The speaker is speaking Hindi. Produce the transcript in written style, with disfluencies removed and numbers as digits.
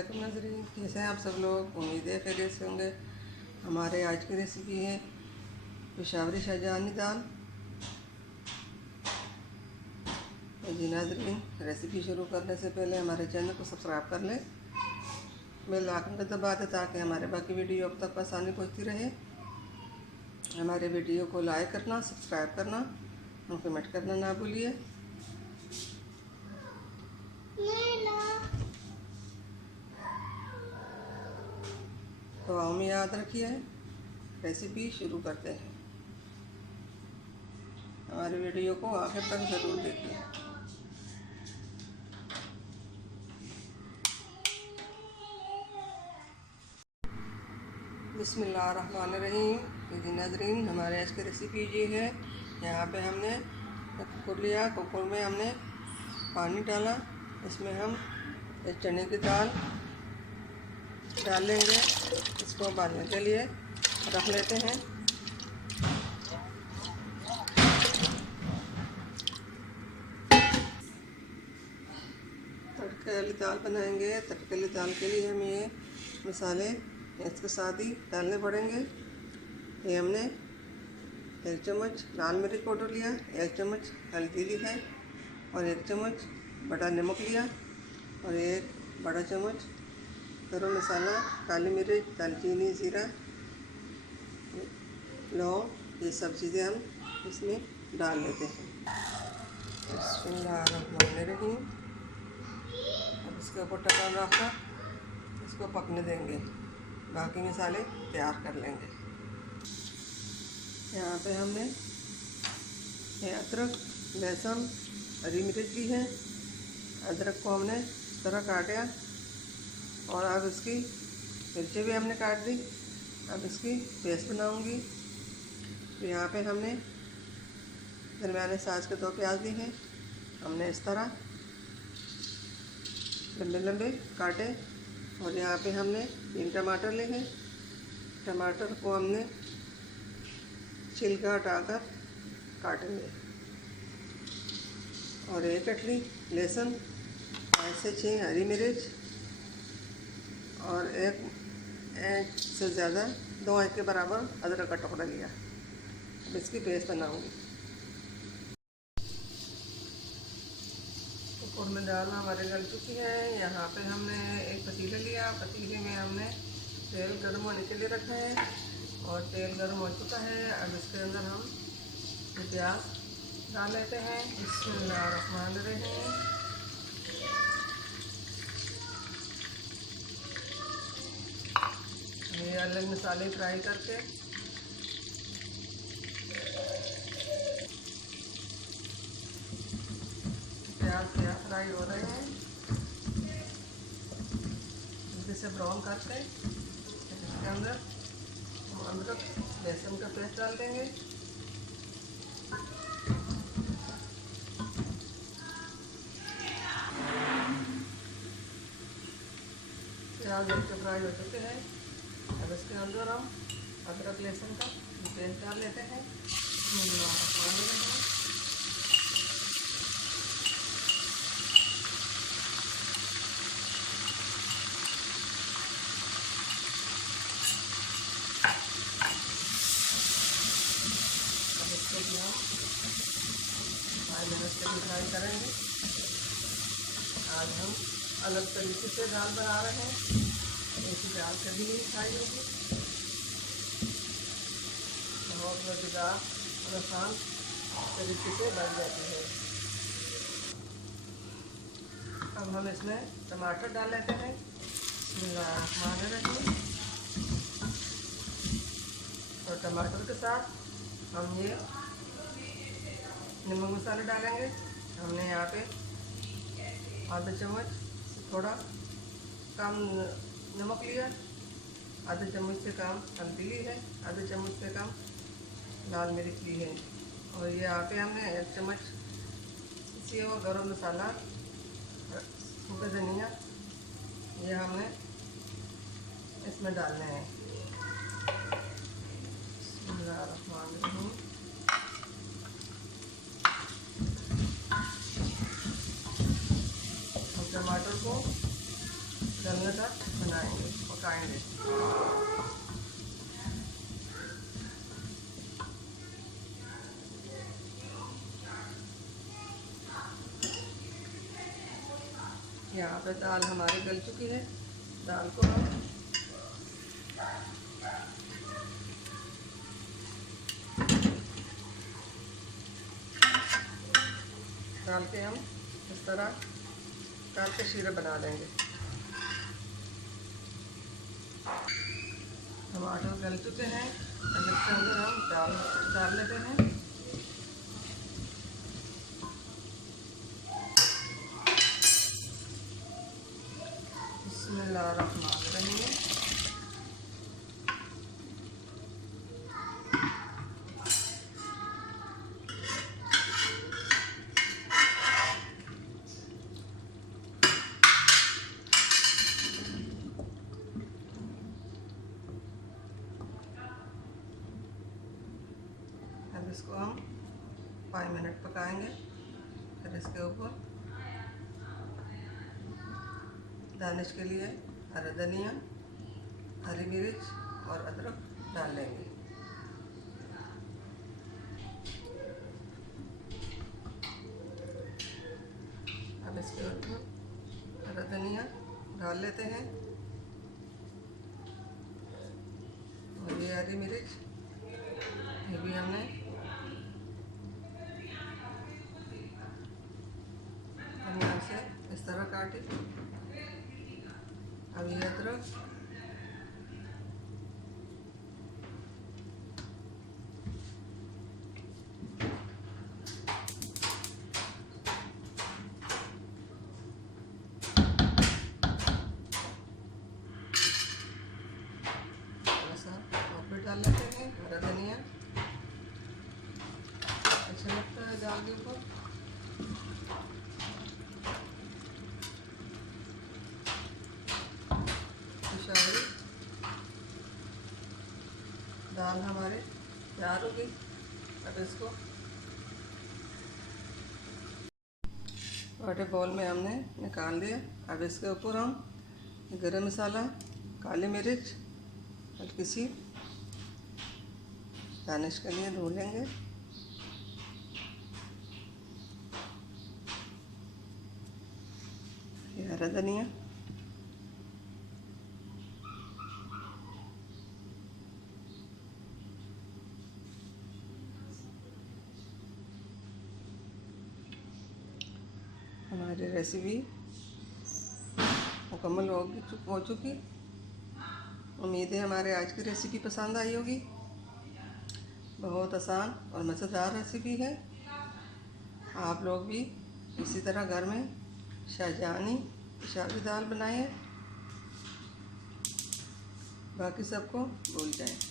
अस्सलामुअलैकुम नाज़रीन, कैसे हैं आप सब लोग। उम्मीद है खैरियत से होंगे। हमारे आज की रेसिपी है पेशावरी शाहजहानी दाल। तो जी नाज़रीन, रेसिपी शुरू करने से पहले हमारे चैनल को सब्सक्राइब कर लें, बेल आइकन को दबा दें ताकि हमारे बाकी वीडियो अब तक आसानी पहुँचती रहे। हमारे वीडियो को लाइक करना, सब्सक्राइब करना और कमेंट करना ना भूलिए। तो हम याद रखिए, रेसिपी शुरू करते हैं। हमारे वीडियो को आखिर तक ज़रूर देखिए। बिस्मिल्लाहिर्रहमानिर्रहीम। जी नाज़रीन, हमारे आज की रेसिपी ये है। यहाँ पे हमने कुकर लिया, कुकर में हमने पानी डाला, इसमें हम चने की दाल डाल लेंगे। इसको उबालने के लिए रख लेते हैं। तड़के वाली दाल बनाएंगे। तड़के वाली दाल के लिए हमें ये मसाले इसके साथ ही डालने पड़ेंगे। ये हमने 1 चम्मच लाल मिर्च पाउडर लिया, 1 चम्मच हल्दी ली है और 1 चम्मच बड़ा नमक लिया और 1 बड़ा चम्मच गरम मसाला, काली मिर्च, दालचीनी, ज़ीरा, लौंग, ये सब चीज़ें हम इसमें डाल लेते हैं। बिस्मिल्लाहिर्रहमानिर्रहीम। अब इसके ऊपर ढक्कन रखकर इसको पकने देंगे। बाकी मसाले तैयार कर लेंगे। यहाँ पे हमने अदरक, लहसुन, हरी मिर्च ली है। अदरक को हमने इस तरह काटा और अब इसकी मिर्चें भी हमने काट दी। अब इसकी पेस्ट बनाऊंगी। तो यहाँ पे हमने दरमियाने साइज़ के 2 प्याज ली हैं। हमने इस तरह लंबे लंबे काटे और यहाँ पे हमने 3 टमाटर लिए हैं। टमाटर को हमने छिलका हटाकर काटेंगे और 1 कटली लहसुन, 5 से 6 हरी मिर्च और एक से ज़्यादा 2 इंच के बराबर अदरक का टुकड़ा लिया। अब इसकी पेस्ट बनाऊंगी। कुकर में दाल हमारे गल चुकी है। यहाँ पे हमने एक पतीला लिया। पतीले में हमने तेल गर्म होने के लिए रखा है और तेल गर्म हो चुका है। अब इसके अंदर हम प्याज डाल लेते हैं। बिस्मिल्लाहिर्रहमानिर्रहीम। ये अलग मसाले फ्राई करके प्याज फ्राई हो रहे हैं। इसे ब्राउन करके इसके अंदर हम अदरक लहसुन का पेस्ट डाल देंगे। प्याज अच्छे फ्राई हो चुके हैं। अब इसके अंदर हम अदरक लहसुन का पेस्ट डाल लेते हैं। अब इसको भी हम 5 मिनट के लिए फ्राई करेंगे। आज हम अलग तरीके से दाल बना रहे हैं। ऐसी दाल कभी नहीं खाई होगी। बहुत मज़ेदार और आसान तरीके से बन जाती है। अब हम इसमें टमाटर डाल लेते हैं। बिस्मिल्लाहिर्रहमानिर्रहीम। और टमाटर के साथ हम ये नमक मसाले डालेंगे। हमने यहाँ पे आधा चम्मच थोड़ा कम नमक लिया, आधे चम्मच से कम हल्दी ली है, आधे चम्मच से कम लाल मिर्च ली है और ये यहाँ पे हमने 1 चम्मच पिसा हुआ गरम मसाला, सूखा धनिया, ये हमने इसमें डालने हैं। टमाटर को गलने तक बनाएंगे, पकाएंगे। यहाँ पे दाल हमारी गल चुकी है। दाल को हम डाल के हम इस तरह डाल के शीरे बना लेंगे। टमाटर गल चुके हैं, अब इसके अंदर हम दाल डाल लेते हैं। बिस्मिल्लाहिर्रहमानिर्रहीम। अब इसको हम 5 मिनट पकाएंगे। फिर इसके ऊपर गार्निश के लिए हरा धनिया, हरी मिर्च और अदरक डाल लेंगे। अब इसके ऊपर हरा धनिया डाल लेते हैं और ये हरी मिर्च ये भी हमने धनिया से इस तरह काटी। अब ये अदरक थोड़ा सा और भी डाल लेते हैं। हरा धनिया अच्छा लगता है दाल के ऊपर। दाल हमारे तैयार होगी। अब इसको बड़े बाउल में हमने निकाल दिया। अब इसके ऊपर हम गरम मसाला, काली मिर्च, हल्की सी गार्निश के लिए धो लेंगे। ये हरा धनिया, हमारी रेसिपी मुकम्मल हो चुकी। उम्मीद है हमारे आज की रेसिपी पसंद आई होगी। बहुत आसान और मज़ेदार रेसिपी है। आप लोग भी इसी तरह घर में शाहजहानी पेशावरी दाल बनाएं, बाकी सबको भूल जाएं।